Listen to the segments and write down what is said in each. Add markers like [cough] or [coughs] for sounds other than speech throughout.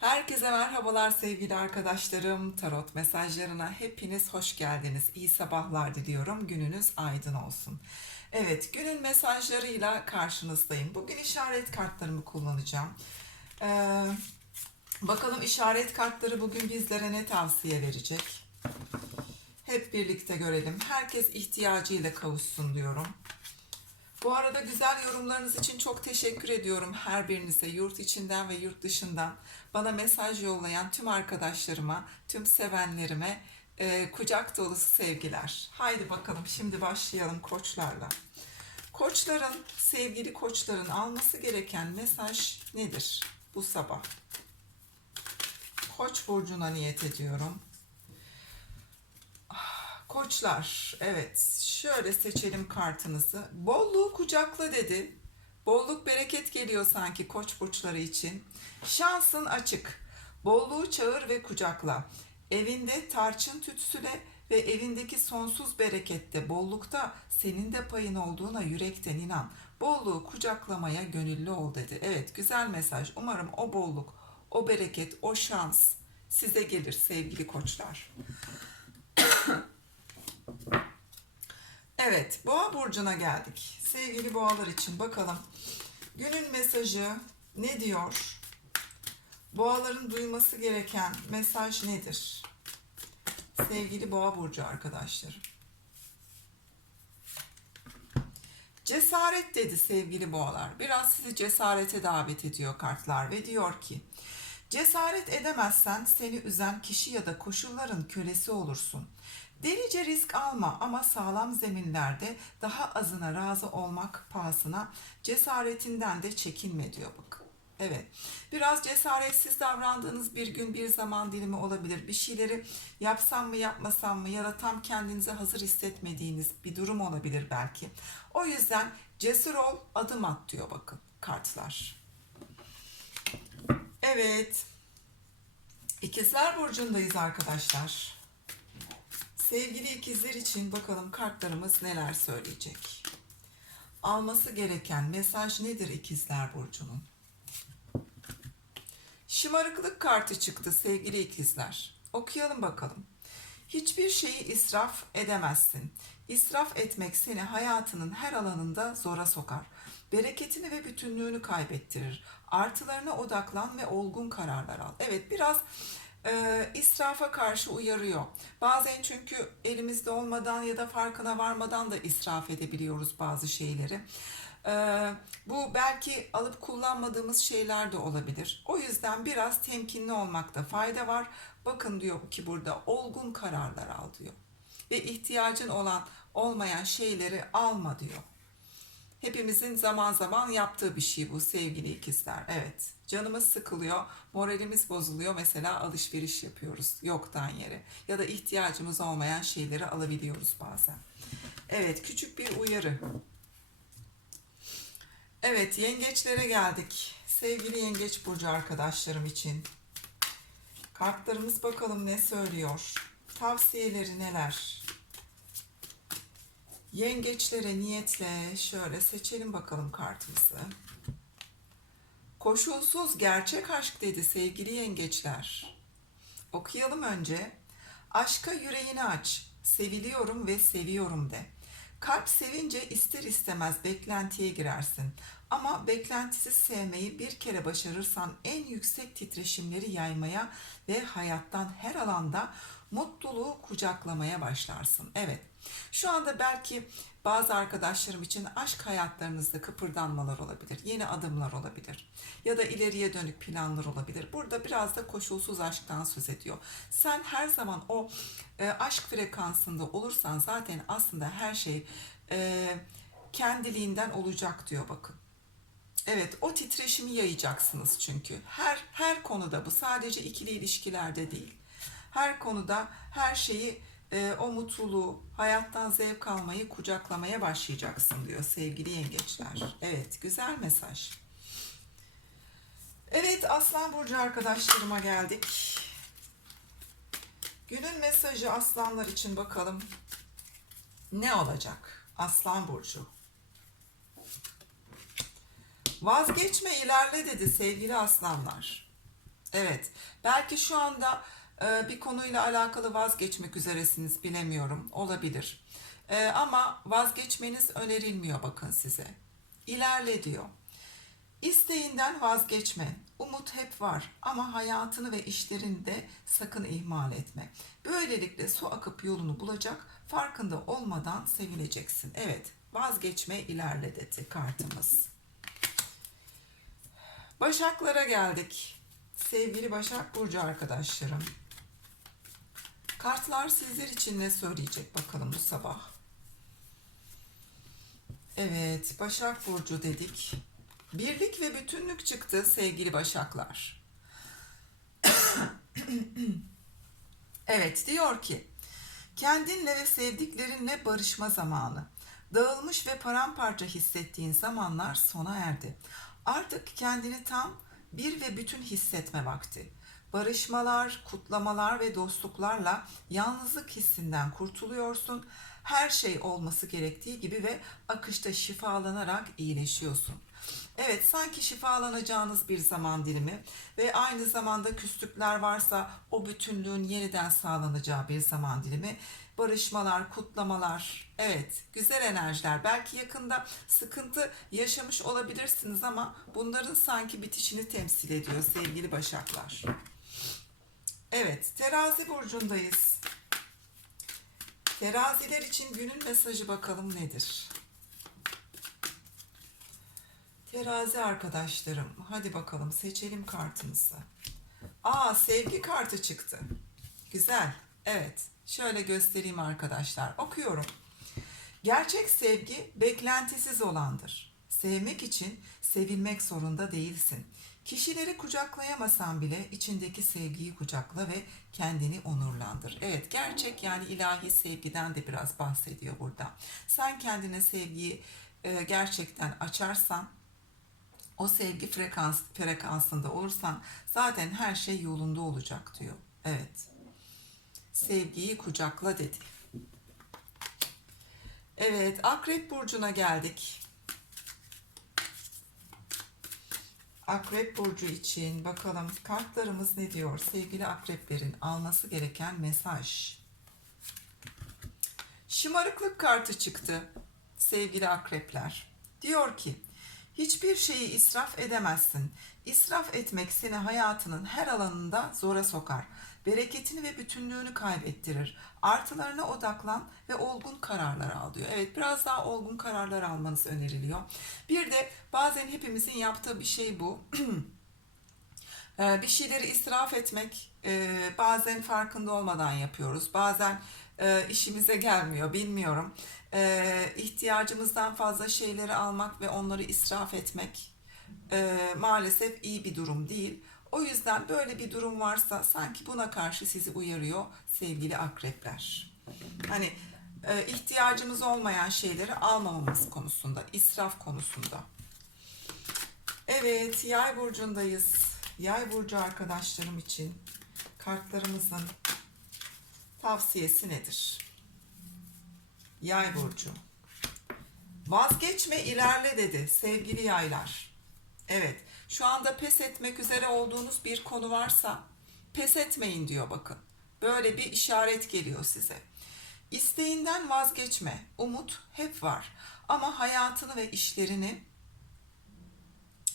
Herkese merhabalar sevgili arkadaşlarım. Tarot mesajlarına hepiniz hoş geldiniz. İyi sabahlar diliyorum. Gününüz aydın olsun. Evet, günün mesajlarıyla karşınızdayım. Bugün işaret kartlarımı kullanacağım. Ee, bakalım işaret kartları bugün bizlere ne tavsiye verecek? Hep birlikte görelim. Herkes ihtiyacıyla kavuşsun diyorum. Bu arada güzel yorumlarınız için çok teşekkür ediyorum her birinize yurt içinden ve yurt dışından bana mesaj yollayan tüm arkadaşlarıma, tüm sevenlerime e, kucak dolusu sevgiler. Haydi bakalım şimdi başlayalım koçlarla. Koçların, sevgili koçların alması gereken mesaj nedir bu sabah? Koç burcuna niyet ediyorum. Koçlar, evet. Şöyle seçelim kartınızı. Bolluğu kucakla dedi. Bolluk bereket geliyor sanki koç burçları için. Şansın açık. Bolluğu çağır ve kucakla. Evinde tarçın tütsüle ve evindeki sonsuz berekette, bollukta senin de payın olduğuna yürekten inan. Bolluğu kucaklamaya gönüllü ol dedi. Evet, güzel mesaj. Umarım o bolluk, o bereket, o şans size gelir sevgili koçlar. Evet, Boğa burcuna geldik. Sevgili boğalar için bakalım. Günün mesajı ne diyor? Boğaların duyması gereken mesaj nedir? Sevgili Boğa burcu arkadaşlarım. Cesaret dedi sevgili boğalar. Biraz sizi cesarete davet ediyor kartlar ve diyor ki Cesaret edemezsen seni üzen kişi ya da koşulların kölesi olursun. Delice risk alma ama sağlam zeminlerde daha azına razı olmak pahasına cesaretinden de çekinme diyor bakın. Evet. Biraz cesaretsiz davrandığınız bir gün bir zaman dilimi olabilir. Bir şeyleri yapsam mı yapmasam mı ya da tam kendinize hazır hissetmediğiniz bir durum olabilir belki. O yüzden cesur ol, adım at diyor bakın kartlar. Evet. İkizler Burcu'ndayız arkadaşlar. Sevgili ikizler için bakalım kartlarımız neler söyleyecek. Alması gereken mesaj nedir ikizler Burcu'nun? Şımarıklık kartı çıktı sevgili ikizler. Okuyalım bakalım. Hiçbir şeyi israf edemezsin. İsraf etmek seni hayatının her alanında zora sokar. Bereketini ve bütünlüğünü kaybettirir. Artılarına odaklan ve olgun kararlar al. Evet biraz e, israfa karşı uyarıyor. Bazen çünkü elimizde olmadan ya da farkına varmadan da israf edebiliyoruz bazı şeyleri. E, bu belki alıp kullanmadığımız şeyler de olabilir. O yüzden biraz temkinli olmakta fayda var. Bakın diyor ki burada olgun kararlar al diyor. Ve ihtiyacın olan olmayan şeyleri alma diyor. Hepimizin zaman zaman yaptığı bir şey bu sevgili ikizler. Evet. Canımız sıkılıyor, moralimiz bozuluyor. Mesela alışveriş yapıyoruz yoktan yere. Ya da ihtiyacımız olmayan şeyleri alabiliyoruz bazen. Evet, küçük bir uyarı. Evet, yengeçlere geldik. Sevgili yengeç burcu arkadaşlarım için. Kartlarımız bakalım ne söylüyor. Tavsiyeleri neler? Yengeçlere niyetle şöyle seçelim bakalım kartımızı. Koşulsuz gerçek aşk dedi sevgili yengeçler. Okuyalım önce. Aşka yüreğini aç. Seviliyorum ve seviyorum de. Kalp sevince ister istemez beklentiye girersin. Ama beklentisiz sevmeyi bir kere başarırsan en yüksek titreşimleri yaymaya ve hayattan her alanda mutluluğu kucaklamaya başlarsın. Evet. Şu anda belki bazı arkadaşlarım için aşk hayatlarınızda kıpırdanmalar olabilir, yeni adımlar olabilir ya da ileriye dönük planlar olabilir. Burada biraz da koşulsuz aşktan söz ediyor. Sen her zaman o e, aşk frekansında olursan zaten aslında her şey e, kendiliğinden olacak diyor bakın. Evet, o titreşimi yayacaksınız çünkü. Her her konuda bu sadece ikili ilişkilerde değil. Her konuda her şeyi e, o mutluluğu, hayattan zevk almayı kucaklamaya başlayacaksın diyor sevgili yengeçler. Evet, güzel mesaj. Evet, Aslan Burcu arkadaşlarıma geldik. Günün mesajı aslanlar için bakalım ne olacak? Aslan Burcu. Vazgeçme ilerle dedi sevgili aslanlar. Evet. Belki şu anda bir konuyla alakalı vazgeçmek üzeresiniz bilemiyorum. Olabilir. E, ama vazgeçmeniz önerilmiyor bakın size. İlerle diyor. İsteğinden vazgeçme. Umut hep var ama hayatını ve işlerini de sakın ihmal etme. Böylelikle su akıp yolunu bulacak, farkında olmadan sevineceksin. Evet, vazgeçme ilerle dedi kartımız. Başaklara geldik. Sevgili Başak Burcu arkadaşlarım. Kartlar sizler için ne söyleyecek bakalım bu sabah. Evet, Başak Burcu dedik. Birlik ve bütünlük çıktı sevgili Başaklar. [coughs] evet, diyor ki, kendinle ve sevdiklerinle barışma zamanı. Dağılmış ve paramparça hissettiğin zamanlar sona erdi. Artık kendini tam bir ve bütün hissetme vakti. Barışmalar, kutlamalar ve dostluklarla yalnızlık hissinden kurtuluyorsun. Her şey olması gerektiği gibi ve akışta şifalanarak iyileşiyorsun. Evet, sanki şifalanacağınız bir zaman dilimi ve aynı zamanda küslükler varsa o bütünlüğün yeniden sağlanacağı bir zaman dilimi. Barışmalar, kutlamalar, evet güzel enerjiler. Belki yakında sıkıntı yaşamış olabilirsiniz ama bunların sanki bitişini temsil ediyor sevgili Başaklar. Evet, terazi burcundayız. Teraziler için günün mesajı bakalım nedir? Terazi arkadaşlarım, hadi bakalım seçelim kartımızı. Aa, sevgi kartı çıktı. Güzel. Evet. Şöyle göstereyim arkadaşlar. Okuyorum. Gerçek sevgi beklentisiz olandır. Sevmek için sevilmek zorunda değilsin. Kişileri kucaklayamasan bile içindeki sevgiyi kucakla ve kendini onurlandır. Evet, gerçek yani ilahi sevgiden de biraz bahsediyor burada. Sen kendine sevgiyi e, gerçekten açarsan, o sevgi frekans frekansında olursan zaten her şey yolunda olacak diyor. Evet. Sevgiyi kucakla dedi. Evet, Akrep burcuna geldik. Akrep burcu için bakalım kartlarımız ne diyor? Sevgili akreplerin alması gereken mesaj. Şımarıklık kartı çıktı sevgili akrepler. Diyor ki hiçbir şeyi israf edemezsin. İsraf etmek seni hayatının her alanında zora sokar. Bereketini ve bütünlüğünü kaybettirir. Artılarına odaklan ve olgun kararlar al diyor. Evet biraz daha olgun kararlar almanız öneriliyor. Bir de bazen hepimizin yaptığı bir şey bu. [clears throat] Ee, bir şeyleri israf etmek e, bazen farkında olmadan yapıyoruz. Bazen e, işimize gelmiyor bilmiyorum. E, ihtiyacımızdan fazla şeyleri almak ve onları israf etmek maalesef iyi bir durum değil. O yüzden böyle bir durum varsa sanki buna karşı sizi uyarıyor sevgili akrepler. Hani ihtiyacımız olmayan şeyleri almamamız konusunda, israf konusunda. Evet, yay burcundayız. Yay burcu arkadaşlarım için kartlarımızın tavsiyesi nedir? Yay burcu. Vazgeçme ilerle dedi sevgili yaylar. Evet şu anda pes etmek üzere olduğunuz bir konu varsa pes etmeyin diyor bakın. Böyle bir işaret geliyor size. İsteğinden vazgeçme. Umut hep var. Ama hayatını ve işlerini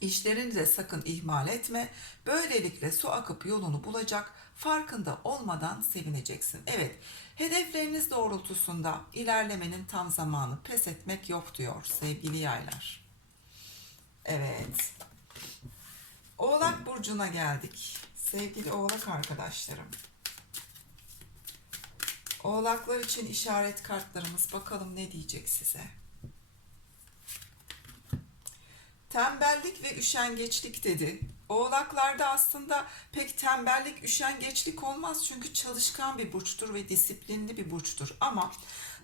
İşlerini de sakın ihmal etme. Böylelikle su akıp yolunu bulacak. Farkında olmadan sevineceksin. Evet, hedefleriniz doğrultusunda ilerlemenin tam zamanı. Pes etmek yok diyor sevgili yaylar. Evet. Oğlak burcuna geldik. Sevgili oğlak arkadaşlarım. Oğlaklar için işaret kartlarımız bakalım ne diyecek size. tembellik ve üşengeçlik dedi. Oğlaklarda aslında pek tembellik, üşengeçlik olmaz çünkü çalışkan bir burçtur ve disiplinli bir burçtur. Ama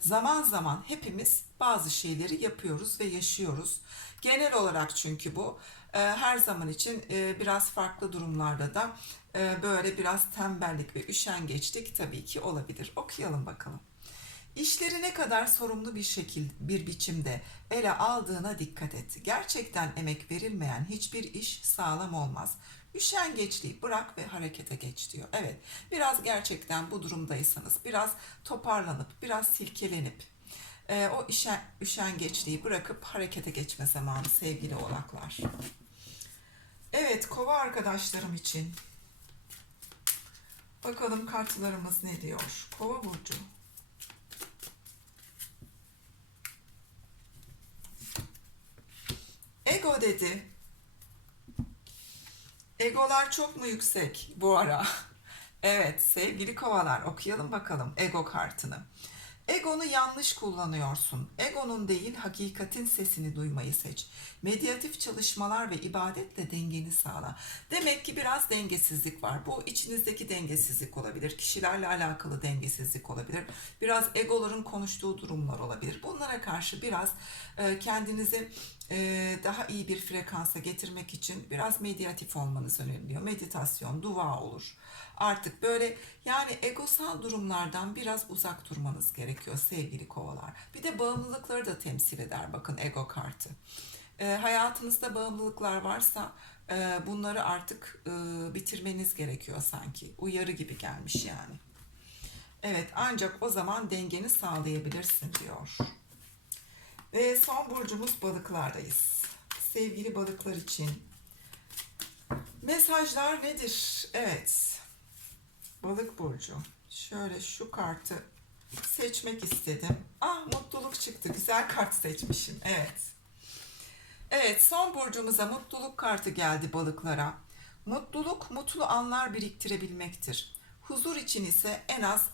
zaman zaman hepimiz bazı şeyleri yapıyoruz ve yaşıyoruz. Genel olarak çünkü bu e, her zaman için e, biraz farklı durumlarda da e, böyle biraz tembellik ve üşengeçlik tabii ki olabilir. Okuyalım bakalım. İşleri ne kadar sorumlu bir şekilde, bir biçimde ele aldığına dikkat et. Gerçekten emek verilmeyen hiçbir iş sağlam olmaz. Üşengeçliği bırak ve harekete geç diyor. Evet, biraz gerçekten bu durumdaysanız, biraz toparlanıp, biraz silkelenip, e, o üşen, üşengeçliği bırakıp harekete geçme zamanı sevgili oğlaklar. Evet, kova arkadaşlarım için. Bakalım kartlarımız ne diyor? Kova burcu. Ego dedi. Egolar çok mu yüksek bu ara? [laughs] Evet sevgili kovalar okuyalım bakalım ego kartını. Egonu yanlış kullanıyorsun. Egonun değil hakikatin sesini duymayı seç. Medyatif çalışmalar ve ibadetle dengeni sağla. Demek ki biraz dengesizlik var. Bu içinizdeki dengesizlik olabilir. Kişilerle alakalı dengesizlik olabilir. Biraz egoların konuştuğu durumlar olabilir. Bunlara karşı biraz e, kendinizi daha iyi bir frekansa getirmek için biraz medyatif olmanız öneriliyor. Meditasyon, dua olur. Artık böyle yani egosal durumlardan biraz uzak durmanız gerekiyor sevgili kovalar. Bir de bağımlılıkları da temsil eder bakın ego kartı. E, hayatınızda bağımlılıklar varsa e, bunları artık e, bitirmeniz gerekiyor sanki. Uyarı gibi gelmiş yani. Evet ancak o zaman dengeni sağlayabilirsin diyor. Ve son burcumuz balıklardayız. Sevgili balıklar için mesajlar nedir? Evet. Balık burcu. Şöyle şu kartı seçmek istedim. Ah mutluluk çıktı. Güzel kart seçmişim. Evet. Evet son burcumuza mutluluk kartı geldi balıklara. Mutluluk mutlu anlar biriktirebilmektir. Huzur için ise en az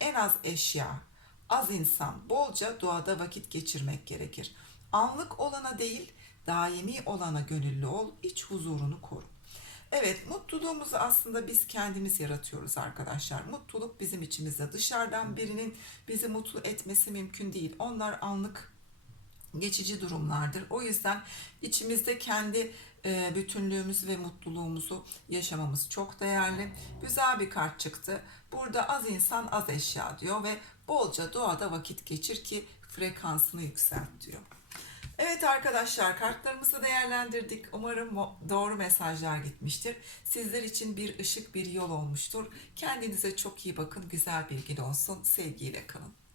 en az eşya, az insan, bolca doğada vakit geçirmek gerekir. Anlık olana değil, daimi olana gönüllü ol, iç huzurunu koru. Evet, mutluluğumuzu aslında biz kendimiz yaratıyoruz arkadaşlar. Mutluluk bizim içimizde. Dışarıdan birinin bizi mutlu etmesi mümkün değil. Onlar anlık geçici durumlardır. O yüzden içimizde kendi e, bütünlüğümüzü ve mutluluğumuzu yaşamamız çok değerli. Güzel bir kart çıktı. Burada az insan az eşya diyor ve bolca doğada vakit geçir ki frekansını yükselt diyor. Evet arkadaşlar kartlarımızı değerlendirdik. Umarım doğru mesajlar gitmiştir. Sizler için bir ışık bir yol olmuştur. Kendinize çok iyi bakın. Güzel bir gün olsun. Sevgiyle kalın.